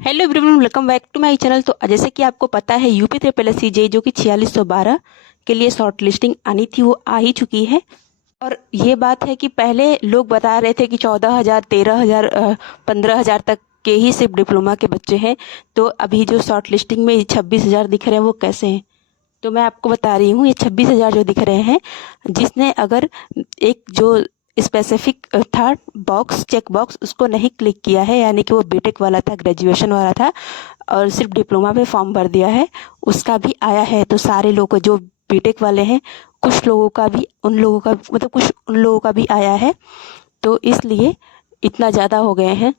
Hello everyone, welcome back to my channel. तो जैसे कि आपको पता है यूपी ट्रिपल एस जे जो कि 4612 के लिए शॉर्ट लिस्टिंग आनी थी वो आ ही चुकी है। और ये बात है कि पहले लोग बता रहे थे कि 14,000 13,000 15,000 तक के ही सिर्फ डिप्लोमा के बच्चे हैं। तो अभी जो शॉर्ट लिस्टिंग में 26,000 दिख रहे हैं वो कैसे हैं? तो मैं आपको बता रही हूँ, ये 26,000 जो दिख रहे हैं, जिसने अगर एक जो स्पेसिफिक था बॉक्स, चेक बॉक्स, उसको नहीं क्लिक किया है, यानी कि वो बीटेक वाला था, ग्रेजुएशन वाला था और सिर्फ डिप्लोमा पे फॉर्म भर दिया है, उसका भी आया है। तो सारे लोग जो बीटेक वाले हैं, कुछ लोगों का भी, उन लोगों का मतलब कुछ उन लोगों का भी आया है। तो इसलिए इतना ज़्यादा हो गए हैं।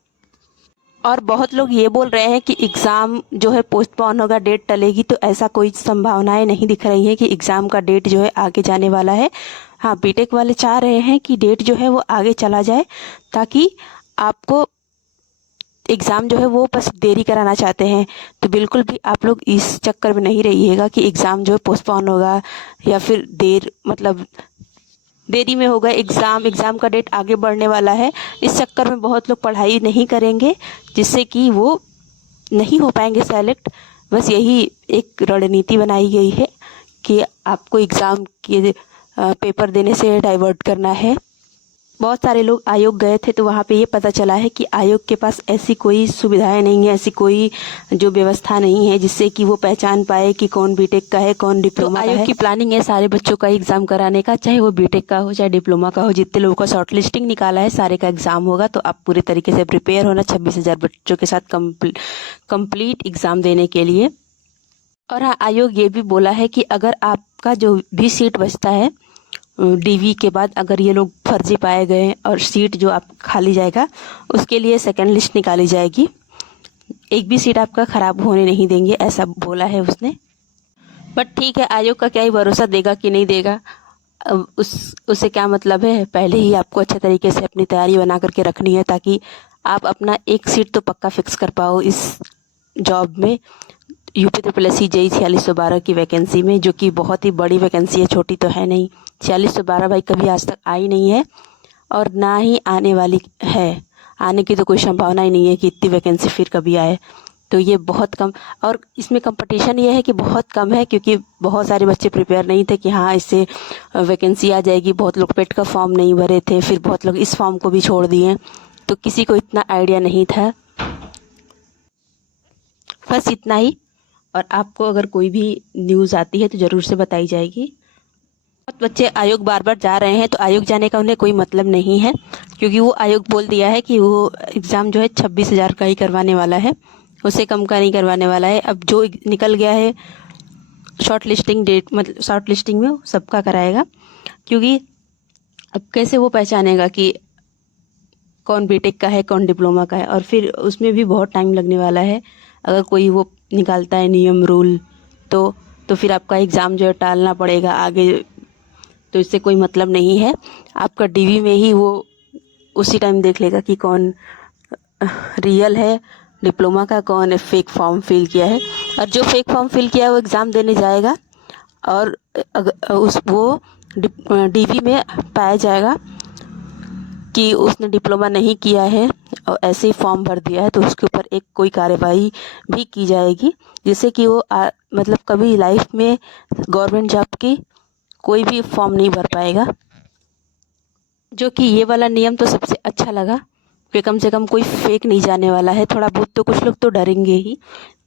और बहुत लोग ये बोल रहे हैं कि एग्ज़ाम जो है पोस्टपोन होगा, डेट टलेगी। तो ऐसा कोई संभावनाएं नहीं दिख रही हैं कि एग्ज़ाम का डेट जो है आगे जाने वाला है। हाँ, बीटेक वाले चाह रहे हैं कि डेट जो है वो आगे चला जाए, ताकि आपको एग्ज़ाम जो है वो बस देरी कराना चाहते हैं। तो बिल्कुल भी आप लोग इस चक्कर में नहीं रहिएगा कि एग्ज़ाम जो है पोस्टपोन होगा या फिर देरी में होगा। एग्ज़ाम का डेट आगे बढ़ने वाला है। इस चक्कर में बहुत लोग पढ़ाई नहीं करेंगे, जिससे कि वो नहीं हो पाएंगे सेलेक्ट। बस यही एक रणनीति बनाई गई है कि आपको एग्ज़ाम के पेपर देने से डाइवर्ट करना है। बहुत सारे लोग आयोग गए थे तो वहाँ पे ये पता चला है कि आयोग के पास ऐसी कोई सुविधाएं नहीं है, ऐसी कोई जो व्यवस्था नहीं है जिससे कि वो पहचान पाए कि कौन बीटेक का है, कौन डिप्लोमा का है। आयोग की प्लानिंग है सारे बच्चों का एग्जाम कराने का, चाहे वो बीटेक का हो चाहे डिप्लोमा का हो। जितने लोगों का शॉर्ट लिस्टिंग निकाला है सारे का एग्जाम होगा। तो आप पूरे तरीके से प्रिपेयर होना 26,000 बच्चों के साथ कंप्लीट एग्जाम देने के लिए। और हाँ, आयोग ये भी बोला है कि अगर आपका जो भी सीट बचता है डीवी के बाद, अगर ये लोग फर्जी पाए गए और सीट जो आप खाली जाएगा उसके लिए सेकंड लिस्ट निकाली जाएगी। एक भी सीट आपका खराब होने नहीं देंगे, ऐसा बोला है उसने। बट ठीक है, आयोग का क्या ही भरोसा, देगा कि नहीं देगा। अब उससे क्या मतलब है। पहले ही आपको अच्छे तरीके से अपनी तैयारी बना करके रखनी है, ताकि आप अपना एक सीट तो पक्का फिक्स कर पाओ इस जॉब में, यूपी ट्रिपल एस जेई 4612 की वैकेंसी में, जो कि बहुत ही बड़ी वैकेंसी है, छोटी तो है नहीं। 4612 भाई कभी आज तक आई नहीं है और ना ही आने वाली है। आने की तो कोई संभावना ही नहीं है कि इतनी वैकेंसी फिर कभी आए। तो ये बहुत कम, और इसमें कंपटीशन ये है कि बहुत कम है, क्योंकि बहुत सारे बच्चे प्रिपेयर नहीं थे कि हाँ इससे वैकेंसी आ जाएगी। बहुत लोग पेट का फॉर्म नहीं भरे थे, फिर बहुत लोग इस फॉर्म को भी छोड़ दिए। तो किसी को इतना आइडिया नहीं था। बस इतना ही। और आपको अगर कोई भी न्यूज़ आती है तो ज़रूर से बताई जाएगी। बहुत बच्चे आयोग बार बार जा रहे हैं, तो आयोग जाने का उन्हें कोई मतलब नहीं है, क्योंकि वो आयोग बोल दिया है कि वो एग्ज़ाम जो है 26,000 का ही करवाने वाला है, उससे कम का नहीं करवाने वाला है। अब जो निकल गया है शॉर्ट लिस्टिंग डेट, मतलब शॉर्ट लिस्टिंग में सबका कराएगा, क्योंकि अब कैसे वो पहचानेगा कि कौन बीटेक का है कौन डिप्लोमा का है। और फिर उसमें भी बहुत टाइम लगने वाला है। अगर कोई वो निकालता है नियम रूल, तो फिर आपका एग्ज़ाम जो है टालना पड़ेगा आगे। तो इससे कोई मतलब नहीं है। आपका डीवी में ही वो उसी टाइम देख लेगा कि कौन रियल है डिप्लोमा का, कौन फेक फॉर्म फिल किया है। और जो फेक फॉर्म फिल किया है वो एग्ज़ाम देने जाएगा और वो डीवी में पाया जाएगा कि उसने डिप्लोमा नहीं किया है और ऐसे ही फॉर्म भर दिया है, तो उसके ऊपर एक कोई कार्यवाही भी की जाएगी, जिससे कि वो मतलब कभी लाइफ में गवर्नमेंट जॉब की कोई भी फॉर्म नहीं भर पाएगा। जो कि ये वाला नियम तो सबसे अच्छा लगा कि कम से कम कोई फेक नहीं जाने वाला है। थोड़ा बहुत तो कुछ लोग तो डरेंगे ही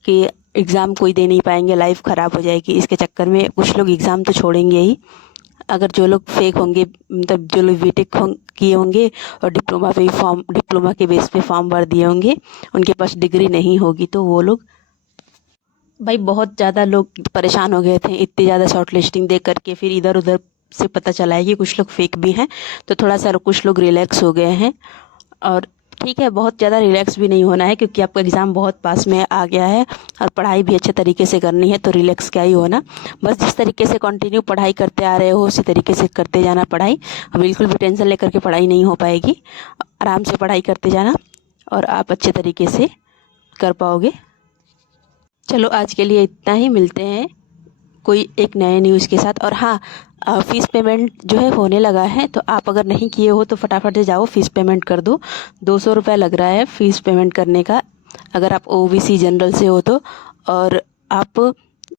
कि एग्ज़ाम कोई दे नहीं पाएंगे, लाइफ ख़राब हो जाएगी, इसके चक्कर में कुछ लोग एग्ज़ाम तो छोड़ेंगे ही। अगर जो लोग फेक होंगे, मतलब जो लोग बीटेक किए होंगे और डिप्लोमा के बेस पे फॉर्म भर दिए होंगे, उनके पास डिग्री नहीं होगी, तो वो लोग, भाई बहुत ज़्यादा लोग परेशान हो गए थे इतनी ज़्यादा शॉर्ट लिस्टिंग देख करके। फिर इधर उधर से पता चला है कि कुछ लोग फेक भी हैं, तो थोड़ा सा कुछ लोग रिलैक्स हो गए हैं। और ठीक है, बहुत ज़्यादा रिलैक्स भी नहीं होना है, क्योंकि आपका एग्ज़ाम बहुत पास में आ गया है और पढ़ाई भी अच्छे तरीके से करनी है। तो रिलैक्स क्या ही होना, बस जिस तरीके से कंटिन्यू पढ़ाई करते आ रहे हो उसी तरीके से करते जाना पढ़ाई। बिल्कुल भी टेंशन लेकर के पढ़ाई नहीं हो पाएगी। आराम से पढ़ाई करते जाना और आप अच्छे तरीके से कर पाओगे। चलो आज के लिए इतना ही, मिलते हैं कोई एक नए न्यूज़ के साथ। और हाँ, फ़ीस पेमेंट जो है होने लगा है, तो आप अगर नहीं किए हो तो फटाफट से जाओ फ़ीस पेमेंट कर दो। 200 रुपये लग रहा है फ़ीस पेमेंट करने का। अगर आप ओबीसी जनरल से हो तो, और आप